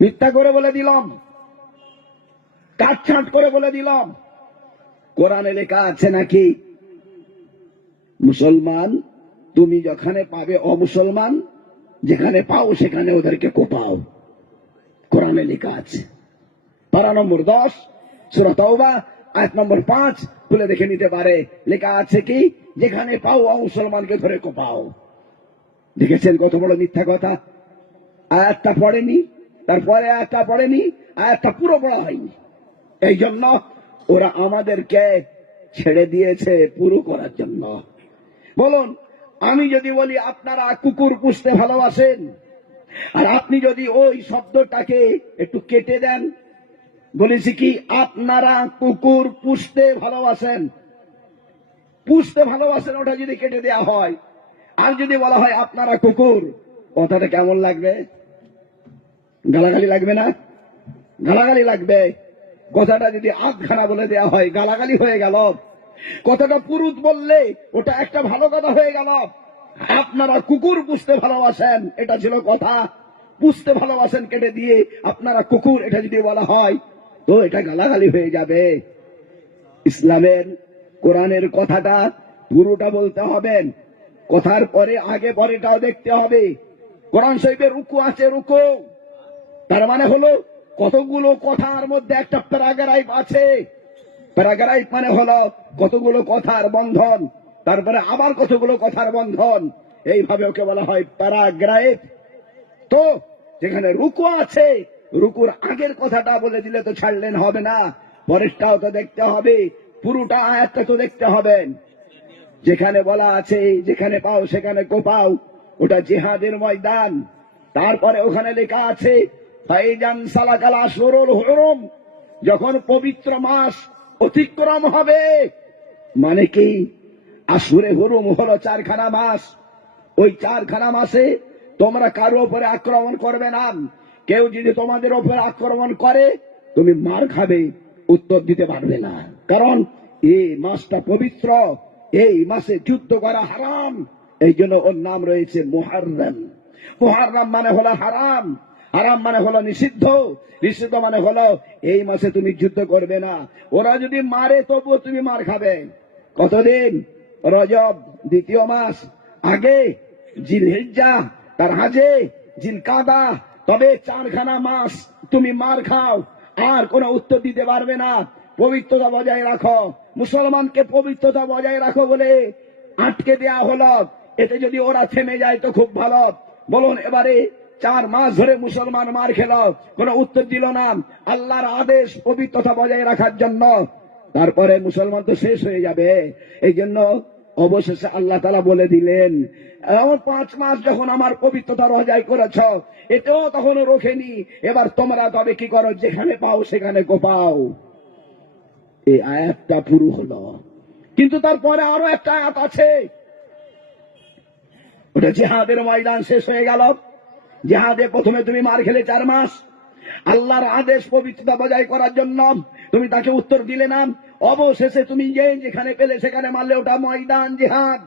মিথ্যা করে বলে দিলাম, কাটছাঁট করে বলে দিলাম। কোরআনে লেখা আছে নাকি মুসলমান তুমি যেখানে পাবে অমুসলমান, যেখানে পাও সেখানে ওদেরকে কোপাও। কোরআনে লেখা আছে। পারা নম্বর 10 সূরা তাওবা আয়াত নম্বর 5 খুলে দেখে নিতে পারে। লেখা আছে কি, যেখানে পাও অমুসলমানকে ধরে কোপাও। দেখেছেন কত বড় মিথ্যা কথা। আয়াতটা পড়েনি, তারপরে আয়াতটা পড়েনি, আয়াতটা পুরো পড়া হয়নি। এই জন্য ওরা আমাদেরকে ছেড়ে দিয়েছে পুরো করার জন্য। বলুন, আমি যদি বলি আপনারা কুকুর পুষতে ভালোবাসেন, আর আপনি যদি ওই শব্দটাকে একটু কেটে দেন, বলেছি কি আপনারা কুকুর পুষতে ভালোবাসেন, পুষতে ভালোবাসেন, ওটা যদি কেটে দেওয়া হয়, আর যদি বলা হয় আপনারা কুকুর, কথাটা কেমন লাগবে? গালাগালি লাগবে না? গালাগালি লাগবে। কথাটা যদি আধখানা বলে দেওয়া হয়, গালাগালি হয়ে গেল। কথাটা পুরুত বললে ওটা একটা ভালো কথা হয়ে গেল। আপনারা কুকুর পুষতে ভালোবাসেন, এটা ছিল কথা। পুষতে ভালোবাসেন কেটে দিয়ে আপনারা কুকুর, এটা যদি বলা হয় তো এটা গালাগালি হয়ে যাবে। ইসলামের কোরআনের কথাটা পুরোটা বলতে হবে, কথার পরে আগে পরেটাও দেখতে হবে। কোরআন শরীফে রুকু আছে, রুকু তার মানে হলো কতগুলো কথার মধ্যে একটা প্যারাগ্রাফ আছে। প্যারাগ্রাফ মানে হলো কতগুলো কথার বন্ধন, তারপরে আবার কতগুলো কথার বন্ধন, এইভাবে ওকে বলা হয় প্যারাগ্রাফ। তো যেখানে রুকু আছে, রুকুর আগের কথাটা বলে দিলে তো ছাড়লেন হবে না, পরেরটাও তো দেখতে হবে, পুরোটা আয়াতটা তো দেখতে হবে। যেখানে বলা আছে যেখানে পাও সেখানে কোপাও, ওটা জিহাদের ময়দান। তারপরে ওখানে লেখা আছে ফাইজান সালাকাল আশহুরুল হুরুম, যখন পবিত্র মাস অতিক্রম হবে। মানে কি, আশুরে হুরুম হলো 4খানা মাস। ওই 4খানা মাসে তোমরা কারো উপরে আক্রমণ করবে না। কেউ যদি তোমাদের উপরে আক্রমণ করে তুমি মার খাবে, উত্তর দিতে পারবে না, কারণ এই মাসটা পবিত্র, এই মাসে যুদ্ধ করা হারাম। এই জন্য ওর নাম রয়েছে মুহাররম। মুহাররম মানে হলো হারাম, হারাম মানে হলো নিষিদ্ধ, নিষিদ্ধ মানে হলো এই মাসে তুমি যুদ্ধ করবে না। ওরা যদি মারে তবুও তুমি মার খাবে। কতদিন? রজব দ্বিতীয় মাস, আগে জিলহিজ্জা, তার আগে জিলকাদা, তবে 4খানা মাস তুমি মার খাও, আর কোনো উত্তর দিতে পারবে না। পবিত্রতা বজায় রাখো, মুসলমানকে পবিত্রতা বজায় রাখো বলে আটকে দেয়া হলো। এতে যদি ওরা থেমে যায় তো খুব ভালো। বলুন, এবারে 4 মাস ধরে মুসলমান মার খেল, কোনো উত্তর দিল না আল্লাহর আদেশ পবিত্রতা বজায় রাখার জন্য, তারপরে মুসলমান তো শেষ হয়ে যাবে। এই জন্য অবশেষে আল্লাহ তাআলা বলে দিলেন, 5 মাস যখন আমার পবিত্রতা বজায় করেছ, এটাও তখনও রোখেনি, এবার তোমরা তবে কি করো, যেখানে পাও সেখানে কোপাও। এই আয়াতটা পুরো হলো, কিন্তু তারপরে আরো একটা আয়াত আছে, ওটা জিহাদের ময়দান শেষ হয়ে গেল। জিহাদে প্রথমে তুমি মার খেলে 4 মাস, আল্লাহর আদেশ পবিত্রতা বজায় করার জন্য তুমি তাকে উত্তর দিলে না, অবশেষে তুমি যেখানে পেলে সেখানে মারলে, ওটা ময়দান জিহাদ।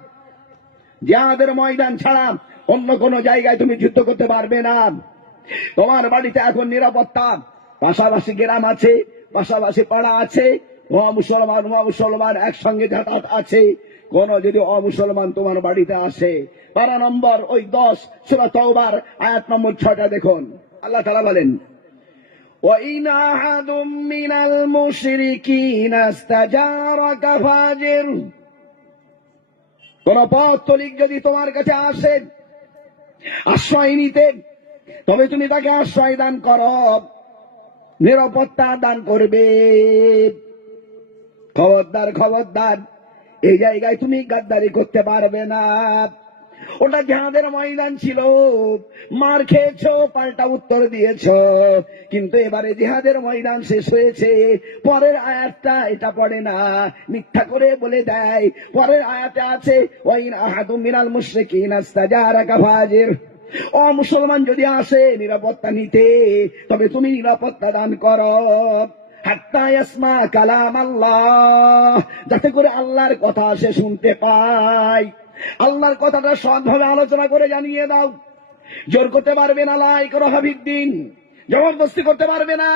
জিহাদের ময়দান ছাড়া অন্য কোন জায়গায় তুমি যুদ্ধ করতে পারবে না। তোমার বাড়িতে এখন নিরাপত্তা, পাশাপাশি গ্রাম আছে, পাশাপাশি পাড়া আছে, মুসলমান একসঙ্গে যাতায়াত আছে। কোন যদি অমুসলমান তোমার বাড়িতে আসে, পারা নম্বর ওই 10 সূরা তাওবার আয়াত নম্বর 6টা দেখুন। আল্লাহ তাআলা বলেন, وَإِنْ أَحَدٌ مِّنَ الْمُشْرِكِينَ اسْتَجَارَكَ فَأَجِرْهُ, কোন পথলিক যদি তোমার কাছে আসে আশ্রয় নিতে, তবে তুমি তাকে আশ্রয় দান করো, নিরাপত্তা দান করবে। খবরদার, খবরদার, এই জায়গায় তুমি গাদ্দারি করতে পারবে না। ওটা জিহাদের ময়দান ছিল, মার খেয়েছো, পাল্টা উত্তর দিয়েছো, কিন্তু এবারে জিহাদের ময়দান শেষ হয়েছে। পরের আয়াতটা এটা পড়ে না, মিথ্যা করে বলে দেয়। পরের আয়াতে আছে ওয়াইন আহাদুম মিনাল মুশরিকিনা ইস্তাজারাকা ফাজির, ও মুসলমান যদি আসে নিরাপত্তা নিতে, তবে তুমি নিরাপত্তা দান করো, হাত্তা ইয়াসমা কালাম আল্লাহ, যাতে করে আল্লাহর কথা সে শুনতে পায়। আল্লাহর কথাটা সৎভাবে আলোচনা করে জানিয়ে দাও। জোর করতে পারবে না, লাই করো হাবিদ্দিন, জবরদস্তি করতে পারবে না।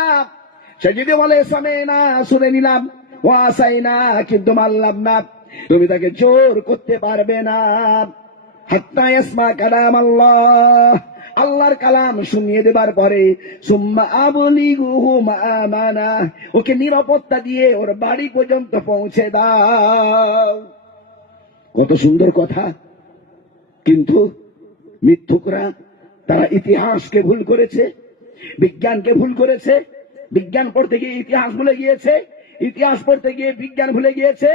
সে যদি বলে সামে না, শুনে নিলাম, ওয়াসাই না, কিন্তু মানলাম না, তুমি তাকে জোর করতে পারবে না। হাত্তা ইয়াসমা কালাম আল্লাহ, আল্লাহর কালাম শুনিয়ে দেবার পরে সুম্মা আবলিগুহু মা'মানা, ওকে নিরাপত্তা দিয়ে ওর বাড়ি পর্যন্ত পৌঁছে দাও। কত সুন্দর কথা। কিন্তু মিথ্যুকরা তারা ইতিহাসকে ভুল করেছে, বিজ্ঞানকে ভুল করেছে। বিজ্ঞান পড়তে গিয়ে ইতিহাস ভুলে গিয়েছে, ইতিহাস পড়তে গিয়ে বিজ্ঞান ভুলে গিয়েছে।